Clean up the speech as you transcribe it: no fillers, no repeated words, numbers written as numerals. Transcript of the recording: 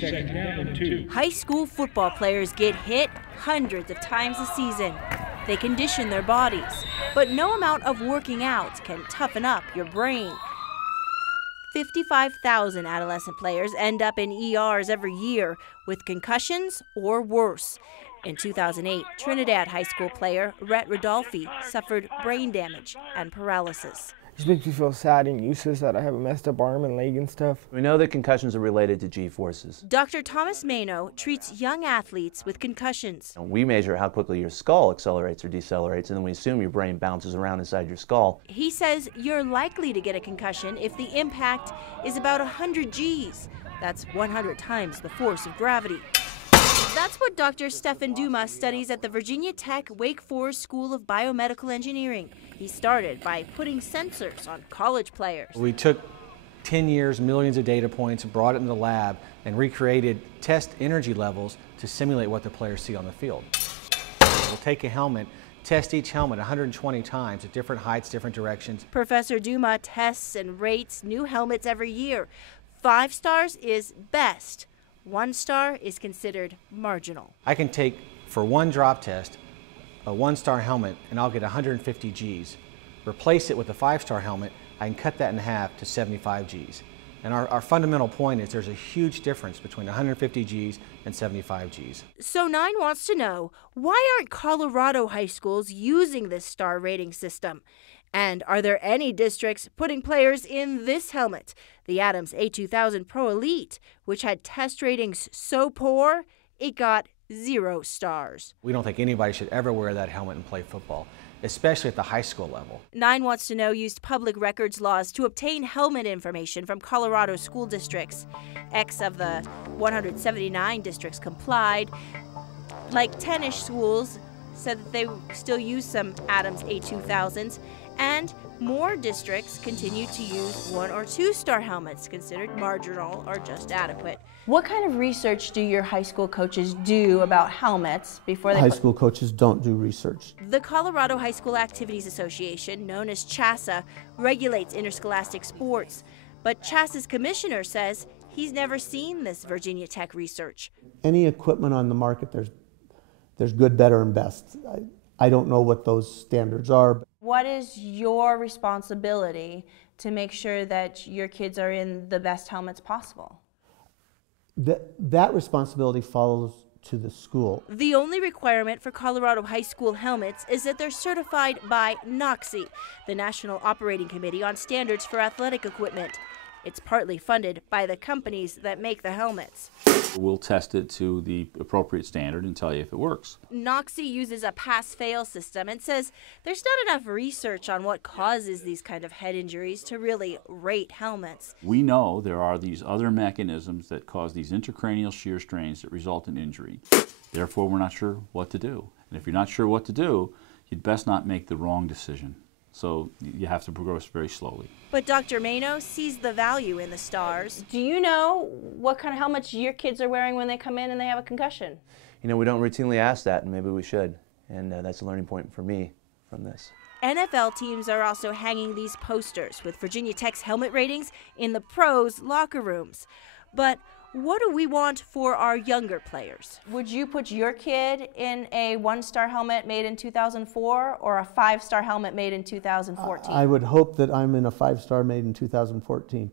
second down and 2. High school football players get hit hundreds of times a season. They condition their bodies, but no amount of working out can toughen up your brain. 55,000 adolescent players end up in ERs every year with concussions or worse. In 2008, Trinidad high school player Rhett Rodolphe suffered brain damage and paralysis. It just makes me feel sad and useless that I have a messed up arm and leg and stuff. We know that concussions are related to G-forces. Dr. Thomas Mano treats young athletes with concussions. We measure how quickly your skull accelerates or decelerates, and then we assume your brain bounces around inside your skull. He says you're likely to get a concussion if the impact is about 100 Gs. That's 100 times the force of gravity. That's what Dr. Stefan Dumas studies at the Virginia Tech Wake Forest School of Biomedical Engineering. He started by putting sensors on college players. We took 10 years, millions of data points, brought it in the lab, and recreated test energy levels to simulate what the players see on the field. We'll take a helmet, test each helmet 120 times at different heights, different directions. Professor Dumas tests and rates new helmets every year. 5 stars is best. 1 star is considered marginal. I can take, for one drop test, a 1-star helmet and I'll get 150 Gs. Replace it with a 5-star helmet, I can cut that in half to 75 Gs. And our fundamental point is there's a huge difference between 150 Gs and 75 Gs. So Nine wants to know, why aren't Colorado high schools using this star rating system? And are there any districts putting players in this helmet, the Adams A2000 Pro Elite, which had test ratings so poor it got 0 stars? We don't think anybody should ever wear that helmet and play football, especially at the high school level. Nine Wants to Know used public records laws to obtain helmet information from Colorado school districts. X of the 179 districts complied. Like 10-ish schools said that they still use some Adams A2000s, and more districts continue to use 1- or 2-star helmets considered marginal or just adequate. What kind of research do your high school coaches do about helmets before they... High school coaches don't do research. The Colorado High School Activities Association, known as CHASA, regulates interscholastic sports. But CHASA's commissioner says he's never seen this Virginia Tech research. Any equipment on the market, there's good, better, and best. I don't know what those standards are. What is your responsibility to make sure that your kids are in the best helmets possible? That responsibility follows to the school. The only requirement for Colorado high school helmets is that they're certified by NOCSE, the National Operating Committee on Standards for Athletic Equipment. It's partly funded by the companies that make the helmets. We'll test it to the appropriate standard and tell you if it works. NOCSE uses a pass-fail system and says there's not enough research on what causes these kind of head injuries to really rate helmets. We know there are these other mechanisms that cause these intracranial shear strains that result in injury. Therefore, we're not sure what to do. And if you're not sure what to do, you'd best not make the wrong decision. So you have to progress very slowly. But Dr. Mano sees the value in the stars. Do you know what kind of helmets your kids are wearing when they come in and they have a concussion? You know, we don't routinely ask that, and maybe we should. And that's a learning point for me from this. NFL teams are also hanging these posters with Virginia Tech's helmet ratings in the pros' locker rooms. But what do we want for our younger players? Would you put your kid in a 1-star helmet made in 2004 or a 5-star helmet made in 2014? I would hope that I'm in a 5-star made in 2014.